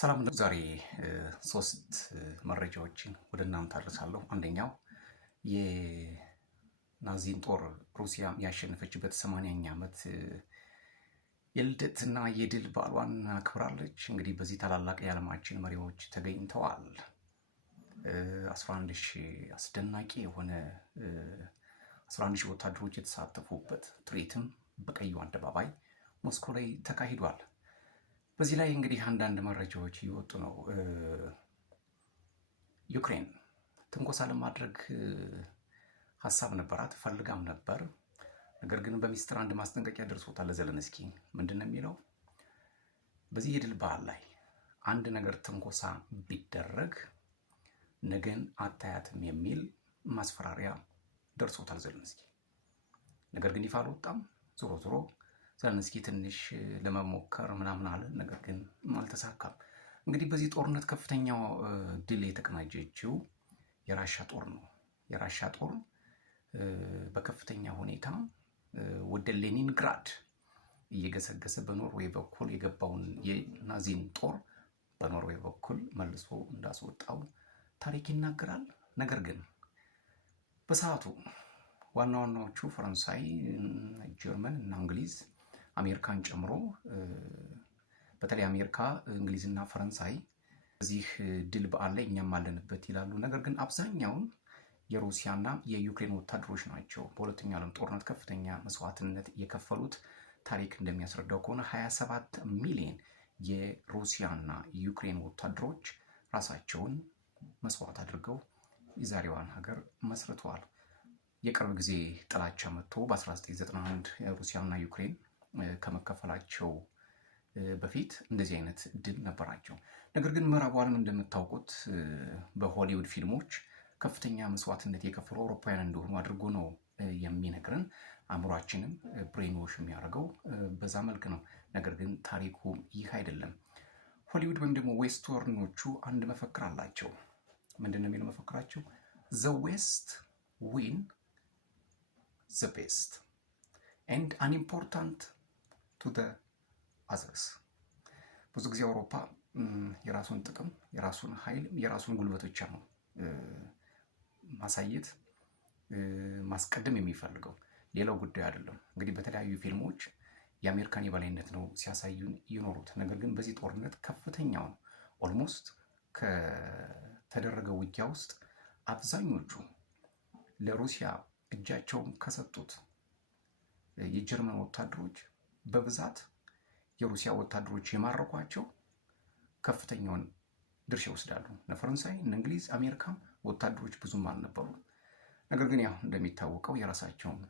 ሰላም ነው። ዛሬ ሶስት መረጃዎችን ወደ እናንተ አድርሳለሁ። አንደኛው የናዚን ጦር ሩሲያ ያሸነፈችበት 80ኛ ዓመት የልደትና የድል በዓሏን አክብራለች። እንግዲህ በዚህ ታላላቅ የዓለማችን መሪዎች ተገኝተዋል። 11 ሺህ አስደናቂ የሆነ 11 ሺህ ወታደሮች የተሳተፉበት ትርኢትም በቀዩ አደባባይ ሞስኮ ላይ ተካሂዷል። በዚህ ላይ እንግዲህ አንዳንድ መረጃዎች እየወጡ ነው። ዩክሬን ትንኮሳ ለማድረግ ሀሳብ ነበራት፣ ፈልጋም ነበር። ነገር ግን በሚስጥር አንድ ማስጠንቀቂያ ደርሶታል ለዘለንስኪ። ምንድን ነው የሚለው? በዚህ የድል በዓል ላይ አንድ ነገር ትንኮሳ ቢደረግ ነገን አታያትም የሚል ማስፈራሪያ ደርሶታል ዘለንስኪ። ነገር ግን ይፋ አልወጣም። ዞሮ ዞሮ ዘለንስኪ ትንሽ ለመሞከር ምናምን አለ፣ ነገር ግን አልተሳካም። እንግዲህ በዚህ ጦርነት ከፍተኛው ድል የተቀናጀችው የራሻ ጦር ነው። የራሻ ጦር በከፍተኛ ሁኔታ ወደ ሌኒንግራድ እየገሰገሰ በኖርዌይ በኩል የገባውን የናዚን ጦር በኖርዌይ በኩል መልሶ እንዳስወጣው ታሪክ ይናገራል። ነገር ግን በሰዓቱ ዋና ዋናዎቹ ፈረንሳይ፣ ጀርመን እና እንግሊዝ አሜሪካን ጨምሮ በተለይ አሜሪካ፣ እንግሊዝና ፈረንሳይ እዚህ ድል በዓል ላይ እኛም አለንበት ይላሉ። ነገር ግን አብዛኛውን የሩሲያና የዩክሬን ወታደሮች ናቸው በሁለተኛው ዓለም ጦርነት ከፍተኛ መስዋዕትነት የከፈሉት። ታሪክ እንደሚያስረዳው ከሆነ 27 ሚሊዮን የሩሲያና ዩክሬን ወታደሮች ራሳቸውን መስዋዕት አድርገው የዛሬዋን ሀገር መስርተዋል። የቅርብ ጊዜ ጥላቻ መጥቶ በ1991 ሩሲያና ዩክሬን ከመከፈላቸው በፊት እንደዚህ አይነት ድል ነበራቸው። ነገር ግን ምዕራቡ ዓለም እንደምታውቁት በሆሊውድ ፊልሞች ከፍተኛ መስዋዕትነት የከፈሉ አውሮፓውያን እንደሆኑ አድርጎ ነው የሚነግረን። አእምሯችንም ብሬን ዎሽ የሚያደርገው በዛ መልክ ነው። ነገር ግን ታሪኩ ይህ አይደለም። ሆሊውድ ወይም ደግሞ ዌስተርኖቹ አንድ መፈክር አላቸው። ምንድን ነው የሚለው መፈክራቸው? ዘ ዌስት ዊን ዘ ቤስት ኤንድ አንኢምፖርታንት ቱ ዘ አዘርስ። ብዙ ጊዜ አውሮፓ የራሱን ጥቅም፣ የራሱን ኃይል፣ የራሱን ጉልበት ብቻ ነው ማሳየት ማስቀደም የሚፈልገው፣ ሌላው ጉዳይ አይደለም። እንግዲህ በተለያዩ ፊልሞች የአሜሪካን የበላይነት ነው ሲያሳዩን የኖሩት። ነገር ግን በዚህ ጦርነት ከፍተኛውን ኦልሞስት ከተደረገው ውጊያ ውስጥ አብዛኞቹ ለሩሲያ እጃቸውን ከሰጡት የጀርመን ወታደሮች በብዛት የሩሲያ ወታደሮች የማረኳቸው ከፍተኛውን ድርሻ ይወስዳሉ። ፈረንሳይ፣ እንግሊዝ፣ አሜሪካም ወታደሮች ብዙም አልነበሩ። ነገር ግን ያው እንደሚታወቀው የራሳቸውን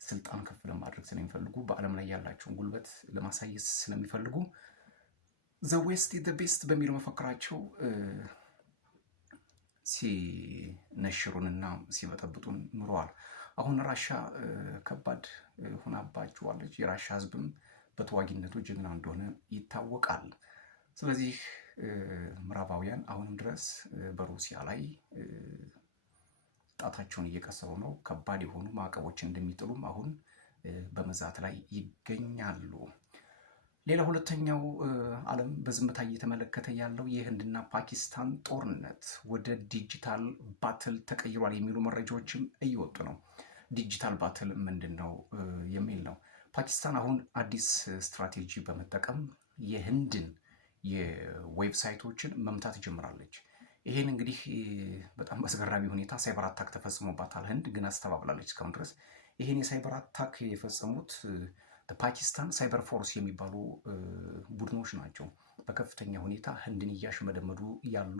ስልጣን ከፍ ለማድረግ ስለሚፈልጉ፣ በዓለም ላይ ያላቸውን ጉልበት ለማሳየት ስለሚፈልጉ ዘ ዌስት ኢዝ ዘ ቤስት በሚለው መፈክራቸው ሲነሽሩንና ሲበጠብጡን ኑረዋል። አሁን ራሻ ከባድ ሆናባቸዋለች። የራሻ ሕዝብም በተዋጊነቱ ጀግና እንደሆነ ይታወቃል። ስለዚህ ምዕራባውያን አሁንም ድረስ በሩሲያ ላይ ጣታቸውን እየቀሰሩ ነው። ከባድ የሆኑ ማዕቀቦችን እንደሚጥሉም አሁን በመዛት ላይ ይገኛሉ። ሌላ ሁለተኛው ዓለም በዝምታ እየተመለከተ ያለው የህንድና ፓኪስታን ጦርነት ወደ ዲጂታል ባትል ተቀይሯል የሚሉ መረጃዎችም እየወጡ ነው። ዲጂታል ባትል ምንድን ነው የሚል ነው። ፓኪስታን አሁን አዲስ ስትራቴጂ በመጠቀም የህንድን የዌብሳይቶችን መምታት ጀምራለች። ይሄን እንግዲህ በጣም አስገራሚ ሁኔታ ሳይበር አታክ ተፈጽሞባታል። ህንድ ግን አስተባብላለች እስካሁን ድረስ። ይሄን የሳይበር አታክ የፈጸሙት ፓኪስታን ሳይበር ፎርስ የሚባሉ ቡድኖች ናቸው። በከፍተኛ ሁኔታ ህንድን እያሽመደመዱ ያሉ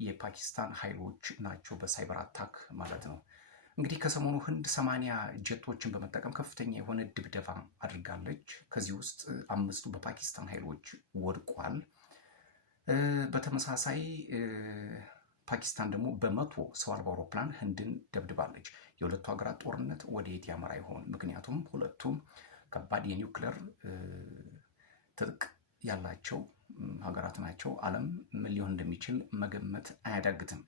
የፓኪስታን ኃይሎች ናቸው፣ በሳይበር አታክ ማለት ነው። እንግዲህ ከሰሞኑ ህንድ 80 ጀቶችን በመጠቀም ከፍተኛ የሆነ ድብደባ አድርጋለች። ከዚህ ውስጥ 5ቱ በፓኪስታን ኃይሎች ወድቋል። በተመሳሳይ ፓኪስታን ደግሞ በ100 ሰው አልባ አውሮፕላን ህንድን ደብድባለች። የሁለቱ ሀገራት ጦርነት ወደየት ያመራ ይሆን? ምክንያቱም ሁለቱም ከባድ የኒውክሌር ትጥቅ ያላቸው ሀገራት ናቸው። ዓለም ምን ሊሆን እንደሚችል መገመት አያዳግትም።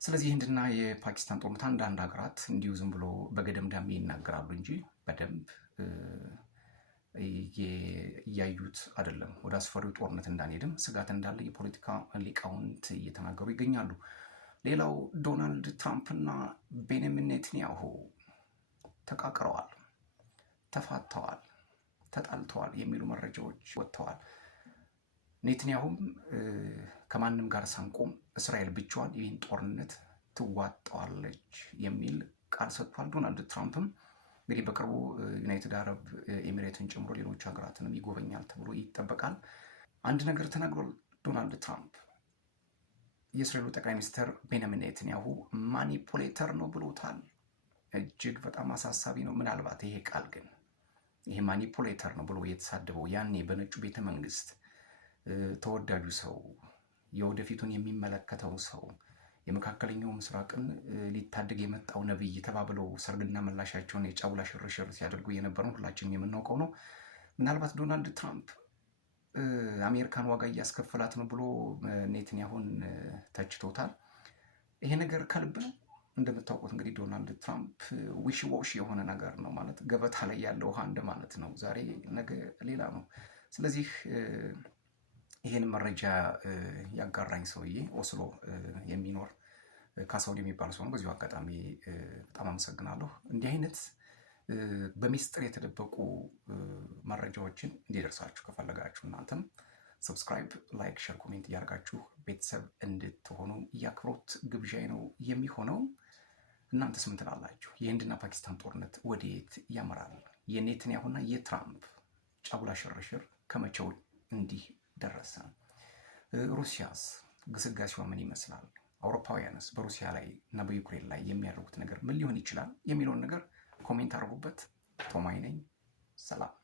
ስለዚህ ህንድና የፓኪስታን ጦርነት አንዳንድ ሀገራት እንዲሁ ዝም ብሎ በገደምዳሜ ይናገራሉ እንጂ በደንብ እያዩት አይደለም። ወደ አስፈሪው ጦርነት እንዳንሄድም ስጋት እንዳለ የፖለቲካ ሊቃውንት እየተናገሩ ይገኛሉ። ሌላው ዶናልድ ትራምፕና ቤንያሚን ኔትንያሁ ተቃቅረዋል፣ ተፋተዋል፣ ተጣልተዋል የሚሉ መረጃዎች ወጥተዋል። ኔትንያሁም ከማንም ጋር ሳንቆም እስራኤል ብቻዋን ይህን ጦርነት ትዋጣዋለች የሚል ቃል ሰጥቷል። ዶናልድ ትራምፕም እንግዲህ በቅርቡ ዩናይትድ አረብ ኤሚሬትን ጨምሮ ሌሎች ሀገራትንም ይጎበኛል ተብሎ ይጠበቃል። አንድ ነገር ተናግሯል ዶናልድ ትራምፕ። የእስራኤሉ ጠቅላይ ሚኒስትር ቤንያሚን ኔትንያሁ ማኒፑሌተር ነው ብሎታል። እጅግ በጣም አሳሳቢ ነው። ምናልባት ይሄ ቃል ግን ይሄ ማኒፑሌተር ነው ብሎ የተሳደበው ያኔ በነጩ ቤተ መንግስት ተወዳጁ ሰው፣ የወደፊቱን የሚመለከተው ሰው፣ የመካከለኛው ምስራቅን ሊታደግ የመጣው ነብይ ተባብለው ሰርግና መላሻቸውን የጫጉላ ሽርሽር ሲያደርጉ የነበረውን ሁላችንም የምናውቀው ነው። ምናልባት ዶናልድ ትራምፕ አሜሪካን ዋጋ እያስከፈላት ነው ብሎ ኔትንያሁን ተችቶታል። ይሄ ነገር ከልብ ነው። እንደምታውቁት እንግዲህ ዶናልድ ትራምፕ ዊሽ ዎሽ የሆነ ነገር ነው ማለት ገበታ ላይ ያለው ውሃ እንደማለት ነው። ዛሬ ነገ ሌላ ነው። ስለዚህ ይህን መረጃ ያጋራኝ ሰውዬ ኦስሎ የሚኖር ካሳሁን የሚባል ሰው ነው። በዚሁ አጋጣሚ በጣም አመሰግናለሁ። እንዲህ አይነት በሚስጥር የተደበቁ መረጃዎችን እንዲደርሳችሁ ከፈለጋችሁ እናንተም ሰብስክራይብ፣ ላይክ፣ ሼር፣ ኮሜንት እያደርጋችሁ ቤተሰብ እንድትሆኑ የአክብሮት ግብዣይ ነው የሚሆነው። እናንተስ ምን ትላላችሁ? የህንድና ፓኪስታን ጦርነት ወዴት ያመራል? የኔትንያሁና የትራምፕ ጫጉላ ሽርሽር ከመቼው እንዲህ ደረሰ? ሩሲያስ ግስጋሴዋ ምን ይመስላል? አውሮፓውያንስ በሩሲያ ላይ እና በዩክሬን ላይ የሚያደርጉት ነገር ምን ሊሆን ይችላል የሚለውን ነገር ኮሜንት አድርጉበት። ቶማይ ነኝ። ሰላም።